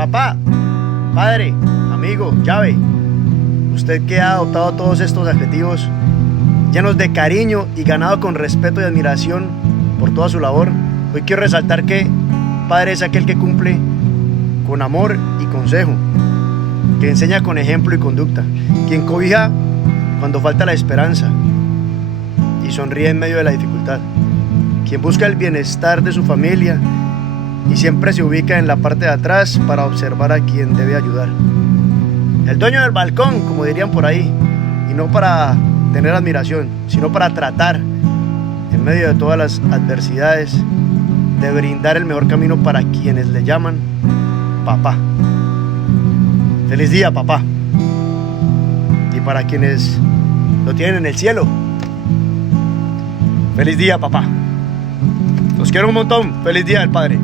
Papá, padre, amigo, llave, usted que ha adoptado todos estos adjetivos llenos de cariño y ganado con respeto y admiración por toda su labor, hoy quiero resaltar que padre es aquel que cumple con amor y consejo, que enseña con ejemplo y conducta, quien cobija cuando falta la esperanza y sonríe en medio de la dificultad, quien busca el bienestar de su familia y siempre se ubica en la parte de atrás para observar a quien debe ayudar. El dueño del balcón, como dirían por ahí, y no para tener admiración, sino para tratar, en medio de todas las adversidades, de brindar el mejor camino para quienes le llaman papá. Feliz día, papá. Y para quienes lo tienen en el cielo, feliz día, papá. Los quiero un montón. Feliz día del padre.